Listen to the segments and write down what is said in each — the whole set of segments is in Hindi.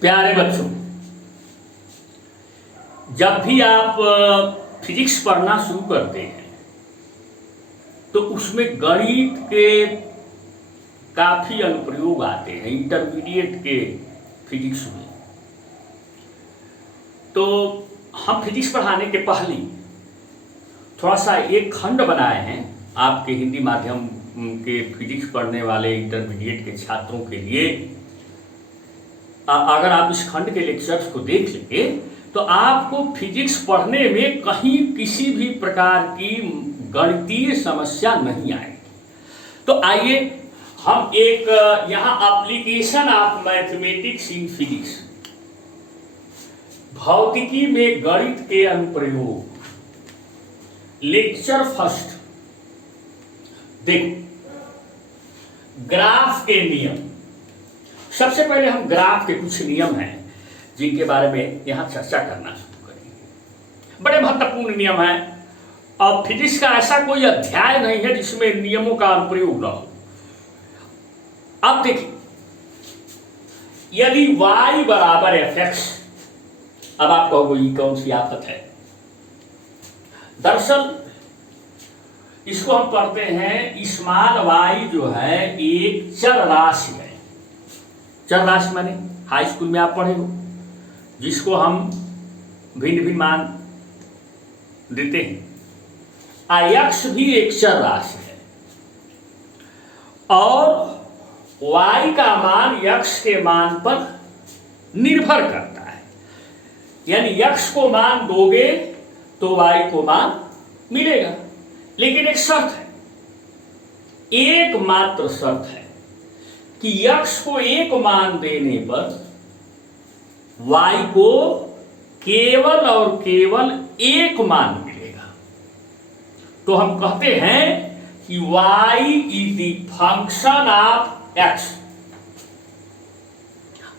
प्यारे बच्चों, जब भी आप फिजिक्स पढ़ना शुरू करते हैं तो उसमें गणित के काफ़ी अनुप्रयोग आते हैं इंटरमीडिएट के फिजिक्स में। तो हम फिजिक्स पढ़ाने के पहले थोड़ा सा एक खंड बनाए हैं आपके हिंदी माध्यम के फिजिक्स पढ़ने वाले इंटरमीडिएट के छात्रों के लिए। अगर आप इस खंड के लेक्चर्स को देख लेंगे तो आपको फिजिक्स पढ़ने में कहीं किसी भी प्रकार की गणितीय समस्या नहीं आएगी। तो आइए हम एक यहाँ application of mathematics in physics, भौतिकी में गणित के अनुप्रयोग, लेक्चर फर्स्ट। देखो, ग्राफ के नियम। सबसे पहले हम ग्राफ के कुछ नियम हैं जिनके बारे में यहां चर्चा करना शुरू करेंगे। बड़े महत्वपूर्ण नियम हैं और फिजिक्स का ऐसा कोई अध्याय नहीं है जिसमें नियमों का अनुप्रयोग न हो। अब देखिए, यदि y बराबर fx, अब आप कहोगे ये कौन सी आफत है। दरअसल इसको हम पढ़ते हैं, स्मॉल y जो है एक चर राशि है। चर राशि माने हाई स्कूल में आप पढ़े हो, जिसको हम भिन्न भिन्न मान देते हैं। x भी एक चर राशि है और y का मान x के मान पर निर्भर करता है। यानी x को मान दोगे तो y को मान मिलेगा, लेकिन एक शर्त है, एकमात्र शर्त है कि x को एक मान देने पर y को केवल और केवल एक मान मिलेगा। तो हम कहते हैं कि y is the function of x।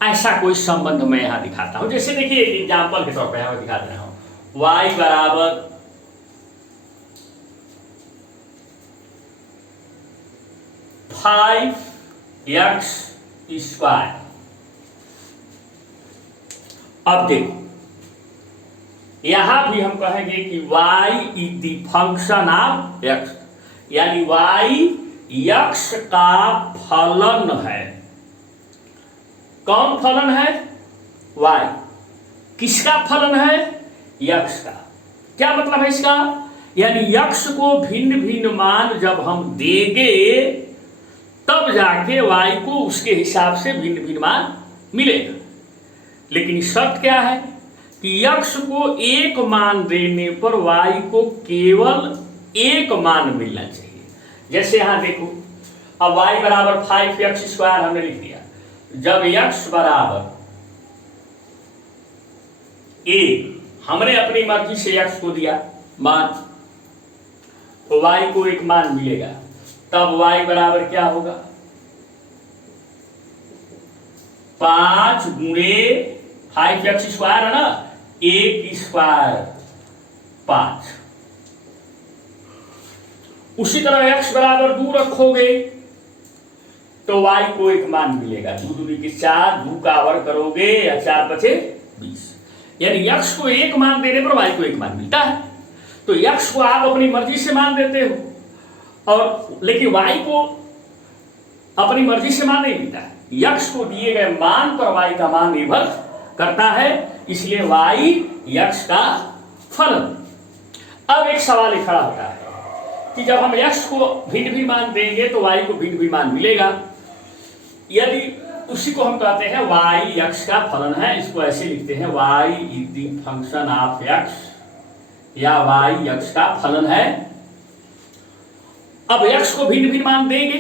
ऐसा कोई संबंध मैं यहां दिखाता हूं। जैसे देखिए, एक एग्जांपल के तौर पर यहां दिखा रहा हूं, y बराबर 5x स्क्वायर। अब देखो, यहां भी हम कहेंगे कि y is the function of x, यानी y x का फलन है। कौन फलन है? y। किसका फलन है? x का। क्या मतलब है इसका? यानी x को भिन्न भिन्न मान जब हम देंगे तब जाके y को उसके हिसाब से भिन्न भिन्न मान मिलेगा। लेकिन शर्त क्या है कि x को एक मान देने पर y को केवल एक मान मिलना चाहिए। जैसे यहां देखो, अब y बराबर 5x स्क्वायर हमने लिख दिया। जब x बराबर 1, हमने अपनी मर्जी से x को दिया मान, तो y को एक मान मिलेगा। तब y बराबर क्या होगा? 5 गुणे 5x स्क्वायर है ना, 1 स्क्वायर 5। उसी तरह x बराबर 2 रखोगे तो y को एक मान मिलेगा। 2 दूनी के 4, 2 का वर्ग करोगे या 4 बचे 20। यानी x को एक मान देने पर y को एक मान मिलता है। तो x को आप अपनी मर्जी से मान देते हो और लेकिन y को अपनी मर्जी से मान नहीं मिलता है। x को दिए गए मान पर y का मान निर्भर करता है, इसलिए y x का फलन। अब एक सवाल खड़ा होता है कि जब हम x को भिन्न भिन्न मान देंगे तो y को भिन्न भिन्न मान मिलेगा। यदि उसी को हम कहते हैं y x का फलन है। इसको ऐसे लिखते हैं, y is the function of x, या y x का फलन है। अब x को भिन्न भिन्न मान देंगे,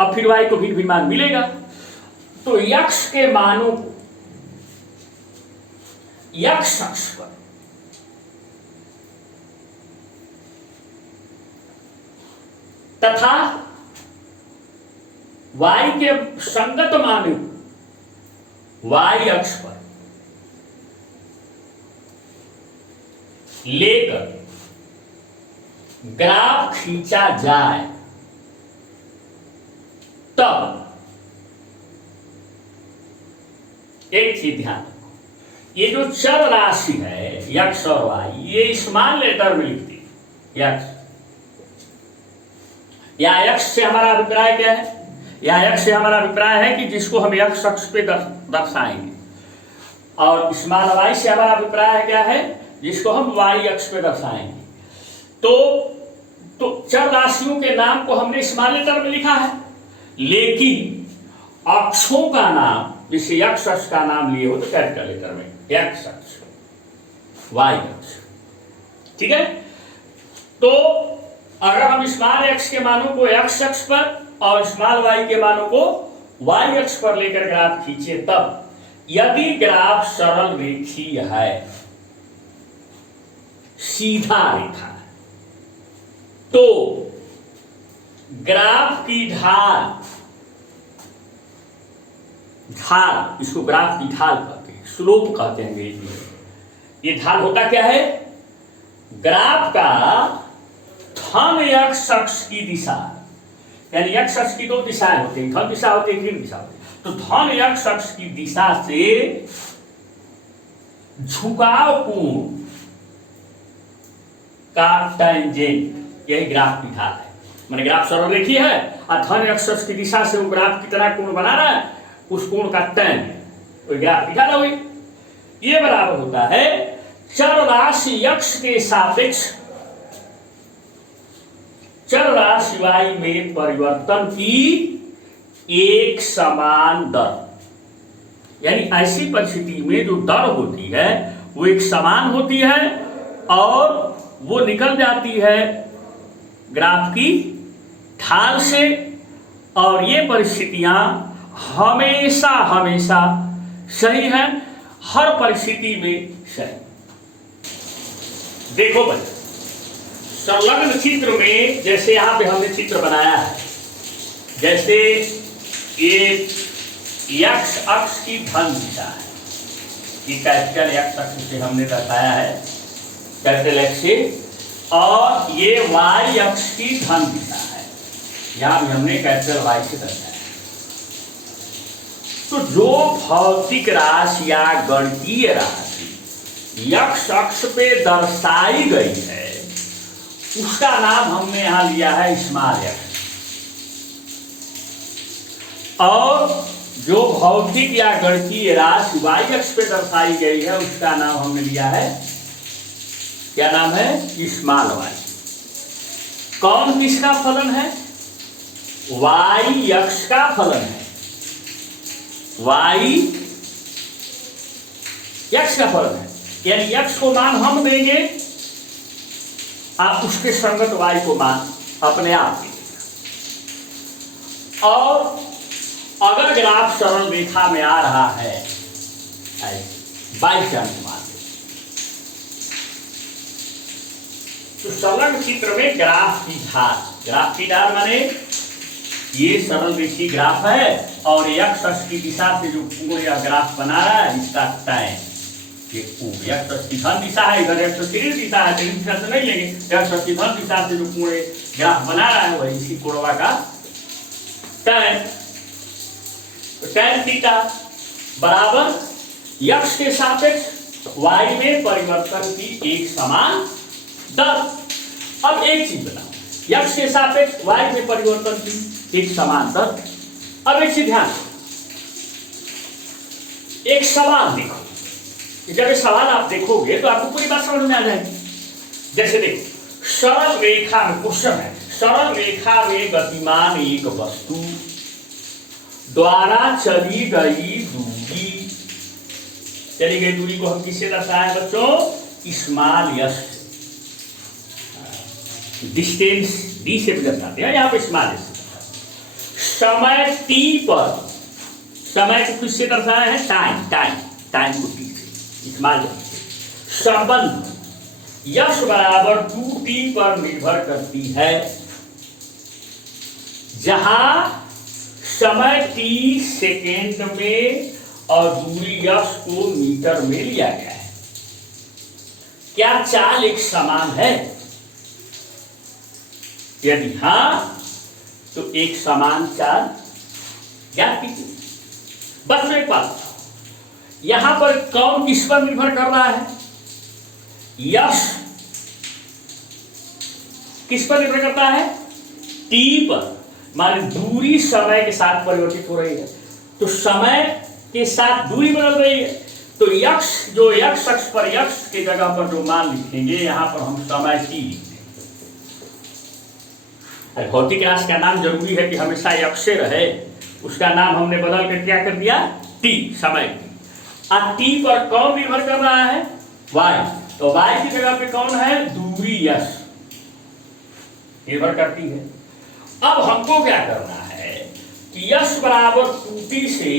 अब फिर y को भिन्न भिन्न मान मिलेगा। तो x के मानों को x अक्ष पर तथा y के संगत मानों को y अक्ष पर लेकर ग्राफ खींचा जाए तब एक चीज ध्यान रखो, ये जो चर राशि है यक्ष और वाई, ये स्मॉल लेटर में लिखती है यक्ष। या यक्ष से हमारा अभिप्राय क्या है? या यक्ष से हमारा अभिप्राय है कि जिसको हम यक्ष अक्ष पे दर्शाएंगे, और स्मॉल वाई से हमारा अभिप्राय है क्या है? जिसको हम वाई अक्ष पे दर्शाएंगे। तो चर राशियों के नाम को हमने स्मॉल लेटर में लिखा है, लेकिन अक्षों का नाम, जैसे यक्ष अक्ष का नाम लिए हो तो कैपिटल लेटर में यक्ष अक्ष, वाई अक्ष, ठीक है। तो अगर हम स्मॉल एक्स के मानों को एक्स अक्ष पर और स्मॉल वाई के मानों को वाई अक्ष पर लेकर ग्राफ खींचे, तब यदि ग्राफ सरल रेखीय है, सीधा रेखा है, तो ग्राफ की ढाल, इसको ग्राफ की ढाल कहते हैं, स्लोप कहते हैं अंग्रेजी में। ये ढाल होता क्या है? ग्राफ का धन एक्स अक्ष की दिशा, यानी एक्स अक्ष की दो दिशाएं होती हैं, धन दिशा होती है, ऋण दिशा होती है। तो धन एक्स अक्ष की दिशा से झुकाव कोण का टेंजेंट, यही ग्राफ की ढाल है। मैंने ग्राफ सरल रेखीय है और धन एक्स अक्ष की दिशा से वो ग्राफ कितना कोण बना रहा है, उस कोण का टेन वो ग्राफ की ढाल हो गई। ये बराबर होता है चर राशि यक्ष के सापेक्ष चर राशि वाई में परिवर्तन की एक समान दर। यानी ऐसी परिस्थिति में जो दर होती है वो एक समान होती है और वो निकल जाती है ग्राफ की ढाल से, और ये परिस्थितियां हमेशा हमेशा सही है, हर परिस्थिति में सही। देखो बच्चों, संलग्न चित्र में जैसे यहां पे हमने चित्र बनाया है, जैसे ये यक्ष अक्ष की धन दिशा है, ये कैपिटल यक्ष अक्ष से हमने दर्शाया है, कैपिटल एक्स से, और ये वाई अक्ष की धन दिशा है, यहां भी हमने कैपिटल वाई से दर्शाया। तो जो भौतिक राशि या गणितीय राशि यक्ष अक्ष पे दर्शाई गई है, उसका नाम हमने यहां लिया है स्मॉल एक्स, और जो भौतिक या गणितीय राशि वाई अक्ष पे दर्शाई गई है, उसका नाम हमने लिया है, क्या नाम है? Small y. कौन किसका फलन है? वाई अक्ष का फलन है, वाई यक्ष का फलन है। यानी यक्ष को मान हम देंगे, आप उसके संगत वाई को मान अपने आप दीजिएगा। और अगर ग्राफ सरल रेखा में आ रहा है, बाई चांस मान दे, तो संलग्न चित्र में ग्राफ की ढाल माने ये सरल रेखीय ग्राफ है, और यक्ष अक्ष की दिशा से जो कोण या ग्राफ बना रहा है, इसका टाइम ये यक्ष अक्ष की धन दिशा है, इधर यक्ष अक्ष की ऋण दिशा है, ऋण दिशा से नहीं लेंगे, यक्ष अक्ष की धन दिशा से जो कोण ग्राफ बना रहा है वही इसी कोणवा का टाइम। टैन थीटा बराबर यक्ष के सापेक्ष वाई में परिवर्तन की एक समान दर। अब एक चीज बताओ, यक्ष के सापेक्ष वाई में परिवर्तन की एक समान दर। अब एक चीज ध्यान, एक सवाल देखो, जब ये सवाल आप देखोगे तो आपको पूरी बात समझ में आ जाएगी। जैसे देखो, सरल रेखा में क्वेश्चन है, सरल रेखा में गतिमान एक वस्तु द्वारा चली गई दूरी को हम किससे दर्शाएं बच्चों? स्मॉल एस, डिस्टेंस डी से भी दर्शाते हैं, यहाँ पे स्मॉल एस। समय टी पर, समय को किससे दर्शाया है? टाइम को टी से, स्मॉल एस। संबंध यश बराबर 2t पर निर्भर करती है, जहां समय t सेकेंड में और दूरी यश को मीटर में लिया गया है। क्या चाल एक समान है? यदि हां तो एक समान चाल ज्ञात कीजिए। बस एक बात, यहां पर कौन किस पर निर्भर कर रहा है? यश किस पर निर्भर करता है? टी पर। माने दूरी समय के साथ परिवर्तित हो रही है, तो समय के साथ दूरी बदल रही है। तो यक्ष जो यक्ष अक्ष पर यक्ष की जगह पर जो मान लिखेंगे, यहां पर हम समय टी लिखेंगे। भौतिक राशि का नाम जरूरी है कि हमेशा यक्ष रहे, उसका नाम हमने बदल कर क्या कर दिया? टी, समय टी। अब टी पर कौन निर्भर कर रहा है? वाई। तो वाई की जगह पे कौन है? दूरी यश निर्भर करती है। अब हमको क्या करना है कि यश बराबर 2t से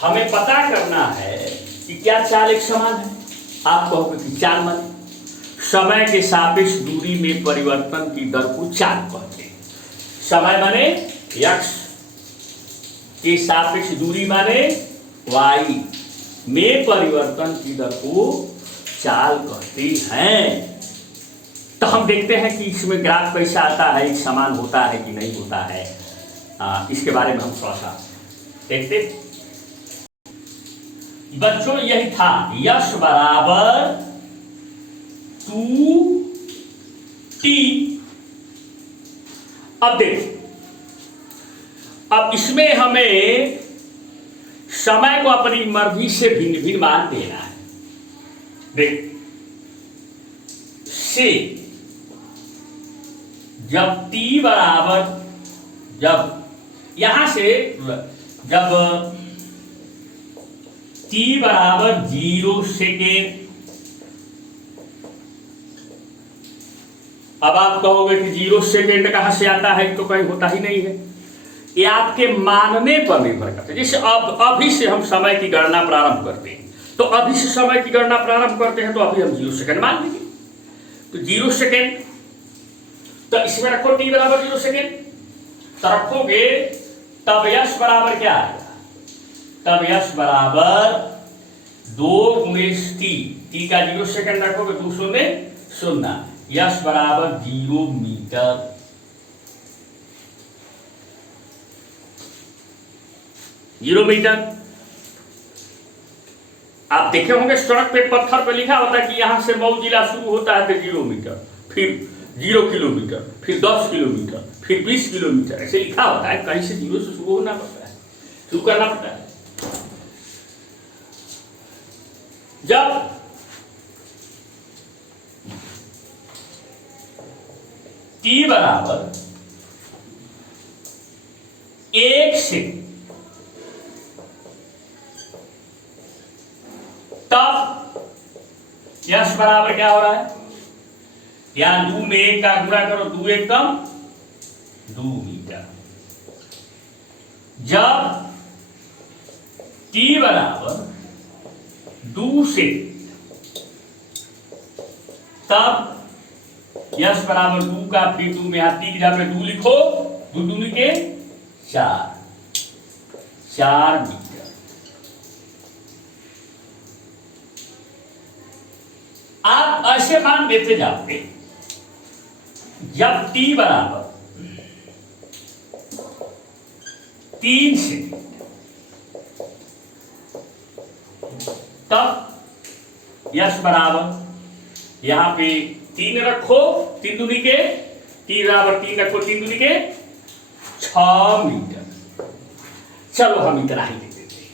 हमें पता करना है कि क्या चाल एक समान है। आप कहोगे कि चाल माने समय के सापेक्ष दूरी में परिवर्तन की दर को चाल कहते हैं। समय माने यक्ष के सापेक्ष दूरी माने वाई में परिवर्तन की दर को चाल कहते हैं। तो हम देखते हैं कि इसमें ग्राफ कैसा आता है, एक समान होता है कि नहीं होता है, इसके बारे में हम थोड़ा सा देखते। बच्चों यही था, यश बराबर 2t। अब देखो, अब इसमें हमें समय को अपनी मर्जी से भिन्न भिन्न मान देना है। देख, से जब t बराबर, जब यहां से जब t बराबर 0 सेकेंड, अब आप कहोगे कि 0 सेकेंड कहां से आता है, तो कहीं होता ही नहीं है। ये आपके मानने पर निर्भर करते हैं। जैसे अब अभी से हम समय की गणना प्रारंभ करते हैं, तो अभी से समय की गणना प्रारंभ करते हैं, तो अभी हम 0 सेकेंड मान लेंगे। तो 0 सेकेंड, तो इसमें रखो t बराबर 0 सेकेंड, तो रखोगे तब यश बराबर क्या आएगा? तब यश बराबर 2 गुणेश t का 0 सेकेंड रखोगे, 2 शून्य 0, यश बराबर 0 मीटर। आप देखे होंगे सड़क पे पत्थर पे लिखा होता है कि यहां से मऊ जिला शुरू होता है तो 0 मीटर, फिर 0 किलोमीटर, फिर 10 किलोमीटर, फिर 20 किलोमीटर, ऐसे लिखा होता है। कहीं से 0 से शुरू होना पड़ता है, शुरू करना पड़ता है। जब t बराबर 1 से, तब यश बराबर क्या हो रहा है? यहां 2 में 1 का गुणा करो, 2 1 कम 2 मीटर। जब t बराबर 2 से, तब यश बराबर 2 का, फिर 2 में यहां 3 की जगह पे 2 लिखो, 2 दूनी के 4 मीटर। आप ऐसे मान देते जाओगे, जब t बराबर 3 से, तब यश बराबर यहां पे 3 रखो, 3 दूनी के 3 बराबर 3 रखो, 3 दूनी के 6 मीटर। चलो हम इतना ही दे देते हैं।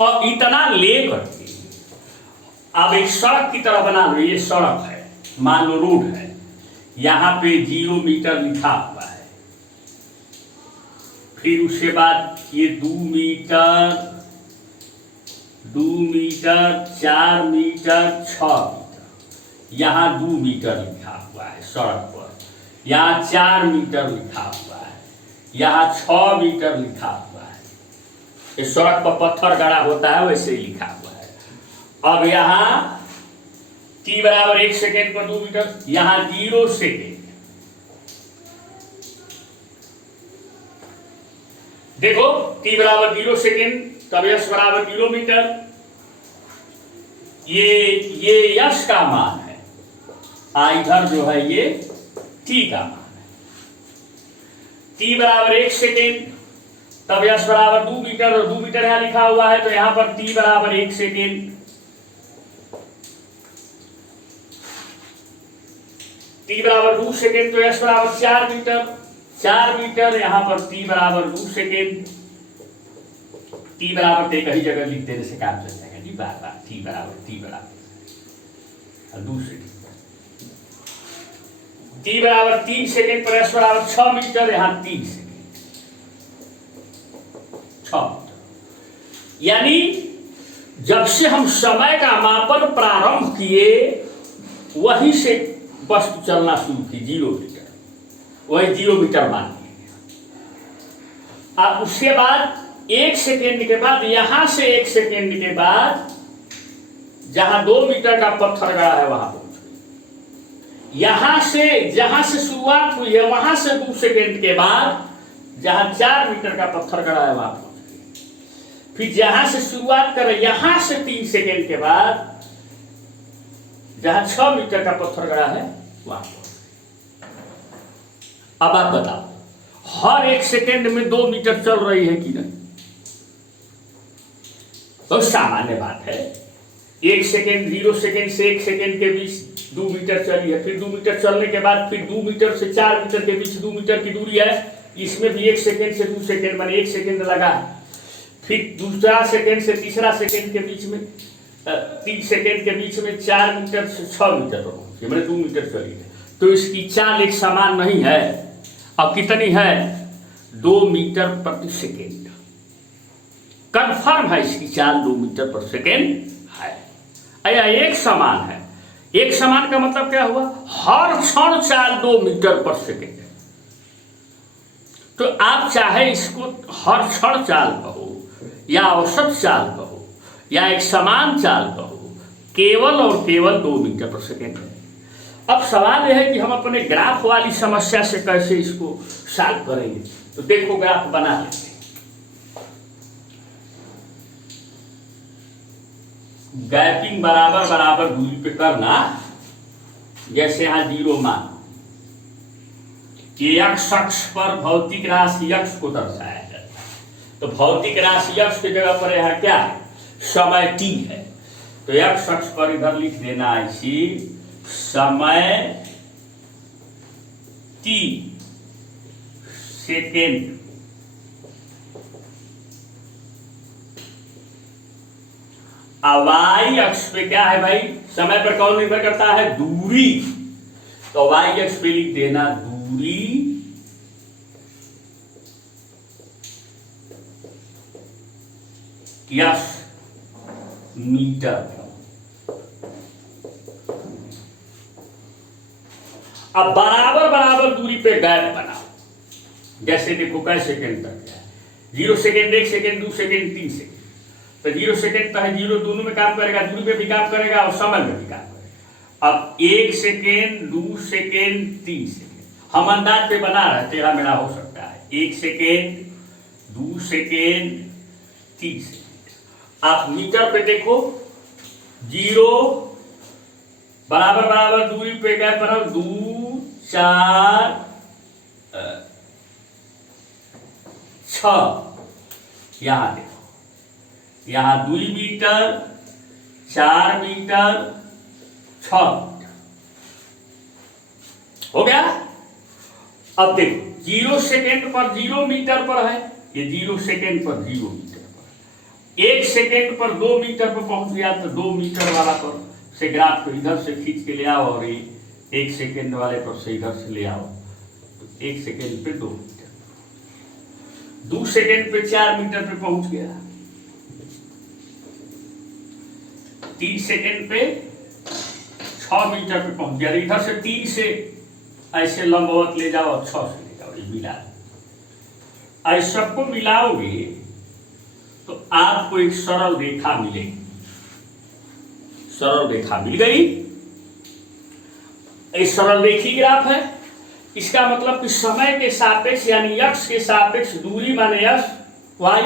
और इतना लेकर अब एक सड़क की तरह बना लो, ये सड़क है, मान लो रोड है, यहां पे 0 मीटर लिखा हुआ है, फिर उसके बाद ये 2 मीटर, 4 मीटर, 6 मीटर, यहां 2 मीटर लिखा हुआ है सड़क पर, यहां 4 मीटर लिखा हुआ है, यहां 6 मीटर लिखा हुआ है। ये सड़क पर पत्थर गड़ा होता है, वैसे ही लिखा हुआ है। अब यहां t बराबर 1 सेकेंड पर 2 मीटर, यहां 0 सेकेंड। देखो t बराबर 0 सेकेंड, तब यश बराबर 0 मीटर। ये यश का मान है, इधर जो है ये t का मान है। t बराबर 1 सेकेंड, तब यश बराबर 2 मीटर, और 2 मीटर यहाँ लिखा हुआ है, तो यहाँ पर t बराबर 1 सेकेंड, t बराबर 2 सेकेंड, तो यश बराबर 4 मीटर, 4 मीटर, यहाँ पर t बराबर 2 सेकेंड, t बराबर कहीं जगह लिख देने से काम चल जाएगा जी, बार बार t बराबर 2 सेकेंड, t बराबर 3 सेकेंड पर यश बराबर 6 मीटर, यहाँ 3 सेकेंड, 6 मीटर। यानी जब से हम समय का मापन प्रारंभ किए वहीं से वस्तु चलना शुरू की 0 मीटर, वही 0 मीटर मान लिया। अब उसके बाद 1 सेकेंड के बाद, यहां से 1 सेकेंड के बाद जहां 2 मीटर का पत्थर गड़ा है वहां पहुंच गई। यहां से जहां से शुरुआत हुई है वहां से 2 सेकेंड के बाद जहां 4 मीटर का पत्थर गड़ा है वहां पहुंच गई। फिर जहां से शुरुआत कर यहां से 3 सेकेंड के बाद जहां 6 मीटर का पत्थर गड़ा है वहां पहुंच गई। अब आप बताओ, हर 1 सेकेंड में 2 मीटर चल रही है कि नहीं? तो सामान्य बात है, 1 सेकेंड 0 सेकेंड से 1 सेकेंड के बीच 2 मीटर चली है, फिर 2 मीटर चलने के बाद फिर 2 मीटर से 4 मीटर के बीच 2 मीटर की दूरी है, इसमें भी 1 सेकेंड से 2 सेकेंड माने 1 सेकेंड लगा है। फिर दूसरा सेकेंड से तीसरा सेकेंड के बीच में 3 सेकेंड के बीच में 4 मीटर से 6 मीटर पर पहुंची, मैंने 2 मीटर चली है। तो इसकी चाल एक समान नहीं है। अब कितनी है? 2 मीटर प्रति सेकेंड। कन्फर्म है इसकी चाल 2 मीटर पर सेकेंड है। या एक समान है। एक समान का मतलब क्या हुआ? हर क्षण चाल 2 मीटर पर सेकेंड। तो आप चाहे इसको हर क्षण चाल कहो या औसत चाल कहो या एक समान चाल कहो, केवल और केवल 2 मीटर पर सेकेंड है। अब सवाल यह है कि हम अपने ग्राफ वाली समस्या से कैसे इसको सॉल्व करेंगे। तो देखो, ग्राफ बना लेते हैं। गैपिंग बराबर बराबर दूरी पे करना। जैसे यहां 0 मान, कि x अक्ष पर भौतिक राशि x को दर्शाया जाता है। तो भौतिक राशि x की जगह पर यहां क्या है? समय t है। तो x अक्ष पर इधर लिख देना इसी समय t सेकेंड। y अक्ष पे क्या है भाई? समय पर कौन निर्भर करता है? दूरी। तो y अक्ष पे लिख देना दूरी यश मीटर। अब बराबर बराबर दूरी पे गैप बनाओ। जैसे देखो कै सेकेंड तक है? 0 सेकेंड, 1 सेकेंड, 2 सेकेंड, 3 सेकेंड। तो 0 सेकेंड पर 0 दोनों में काम करेगा, दूरी पे भी काम करेगा और समय में भी काम करेगा। अब 1 सेकेंड, 2 सेकेंड, 3 सेकेंड हम अंदाज पे बना रहे, टेढ़ा मेढ़ा हो सकता है। 1 सेकेंड, 2 सेकेंड, 3 सेकेंड। आप मीटर पे देखो, 0 बराबर बराबर दूरी पे गैप बनाओ, 2 4 6। यहां देखो, यहां 2 मीटर, 4 मीटर, 6 मीटर हो गया। अब देखो 0 सेकेंड पर 0 मीटर पर है, ये 0 सेकेंड पर 0 मीटर पर। 1 सेकेंड पर 2 मीटर पर पहुंच गया, तो 2 मीटर वाला पर से ग्राफ को इधर से खींच के ले आओ और ये 1 सेकेंड वाले पर से इधर से ले आओ। तो 1 सेकेंड पे 2 मीटर, 2 सेकेंड पे 4 मीटर पे पहुंच गया, 3 सेकेंड पे 6 मीटर पे पहुंच गया। इधर से 3 से ऐसे लंबवत ले जाओ और 6 से ले जाओ, ये मिला। ऐसे सबको मिलाओगे तो आपको एक सरल रेखा मिलेगी। सरल रेखा मिल गई। एक सरल रेखी ग्राफ है। इसका मतलब कि समय के सापेक्ष यानी x के सापेक्ष दूरी माने x, y,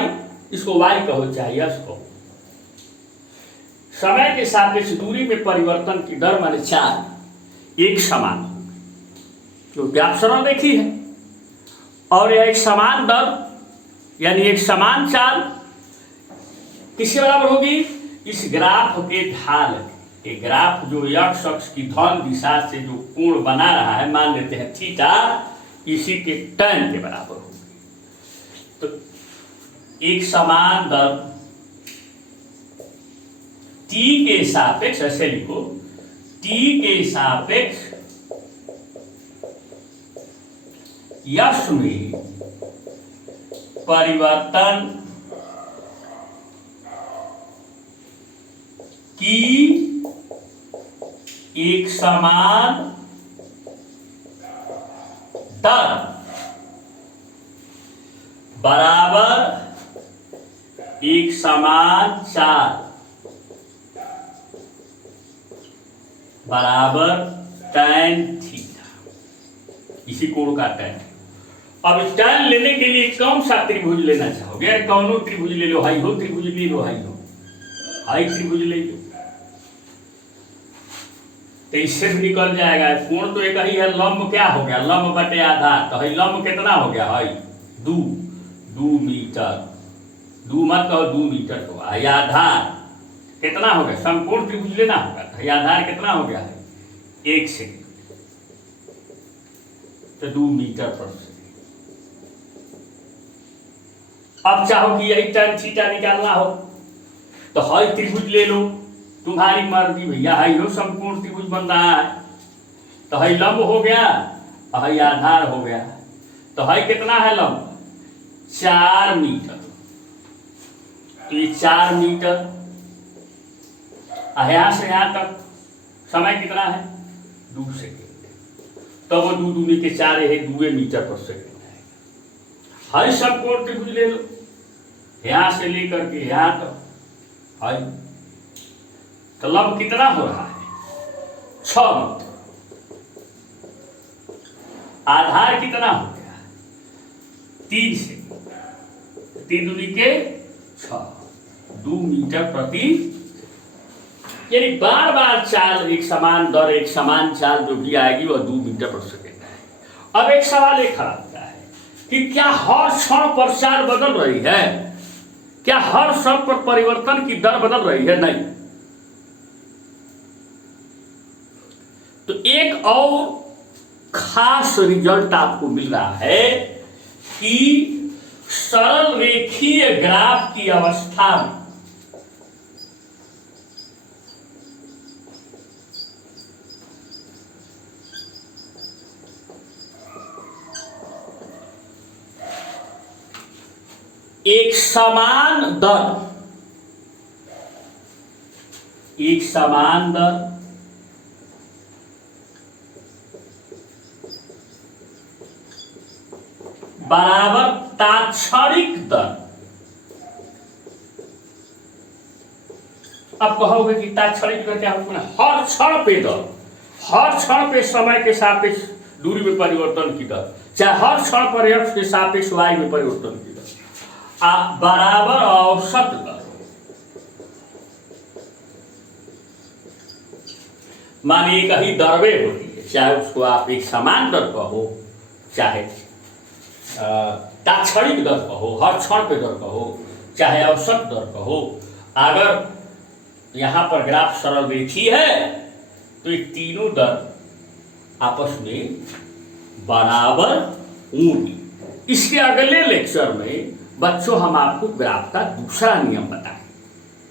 इसको y कहो चाहे x कहो, समय के सापेक्ष दूरी में परिवर्तन की दर माने 4 एक समान होगी, क्योंकि आप सरल रेखी है। और यह एक समान दर यानी एक समान चाल किसके बराबर होगी? इस ग्राफ के ढाल के, ग्राफ जो एक्स अक्ष की धन दिशा से जो कोण बना रहा है, मान लेते हैं थीटा, इसी के tan के बराबर होगी। तो एक समान दर t के सापेक्ष, ऐसे लिखो, t के सापेक्ष यक्ष में परिवर्तन की एक समान दर बराबर एक समान चाल बराबर tan थीटा, इसी कोण का tan। अब tan लेने के लिए कौन सा त्रिभुज लेना चाहोगे? कौनो त्रिभुज ले लो, हाई हो त्रिभुज ले लो, हाई हो, हाई त्रिभुज ले लो, तो इससे भी निकल जाएगा। कोण तो एक ही है, लंब क्या हो गया? लंब बटे आधार, तो है लंब कितना हो गया? है 2 मीटर, 2 मत कहो, 2 मीटर तो है। आधार कितना हो गया? समकोण त्रिभुज लेना होगा, तो आधार कितना हो गया है? 1 सेकंड, तो 2 मीटर पर सेकंड। अब चाहो कि यही tan थीटा निकालना हो, तो है त्रिभुज ले लो, तुम्हारी मर्जी भैया। है हो समकोण त्रिभुज बन रहा है, तो है लंब हो गया, है आधार हो गया, तो है कितना है लंब? 4 मीटर। तो ये 4 मीटर, यहां से यहां तक समय कितना है? 2 सेकेंड। तो वो 2 दूनी के 4 है, 2 मीटर पर सेकेंड है। है समकोण त्रिभुज ले लो, यहां से लेकर के यहां तक है, तो लंब कितना हो रहा है? 6 मीटर। आधार कितना हो गया? 3 से, 3 दूनी के 6, 2 मीटर प्रति, यानी बार बार चाल एक समान दर, एक समान चाल जो भी आएगी वह 2 मीटर पर सेकेंड है। अब एक सवाल एक खड़ा होता है कि क्या हर क्षण पर चाल बदल रही है? क्या हर क्षण पर परिवर्तन की दर बदल रही है? नहीं। तो एक और खास रिजल्ट आपको मिल रहा है कि सरल रेखीय ग्राफ की अवस्था में एक समान दर बराबर तात्क्षणिक दर। अब कहोगे कि तात्क्षणिक दर क्या होता है? हर क्षण पे दर, हर क्षण पे समय के सापेक्ष दूरी में परिवर्तन की दर, चाहे हर क्षण पर x के सापेक्ष y में परिवर्तन की दर, बराबर औसत दर। मानिए कहीं दरवे होती है, चाहे उसको आप एक समान दर कहो, चाहे तात्क्षणिक दर कहो, हर क्षण पे दर कहो, चाहे औसत दर कहो। अगर यहाँ पर ग्राफ सरल रेखीय है तो ये तीनों दर आपस में बराबर होंगी। इसके अगले लेक्चर में बच्चों हम आपको ग्राफ का दूसरा नियम बताएंगे।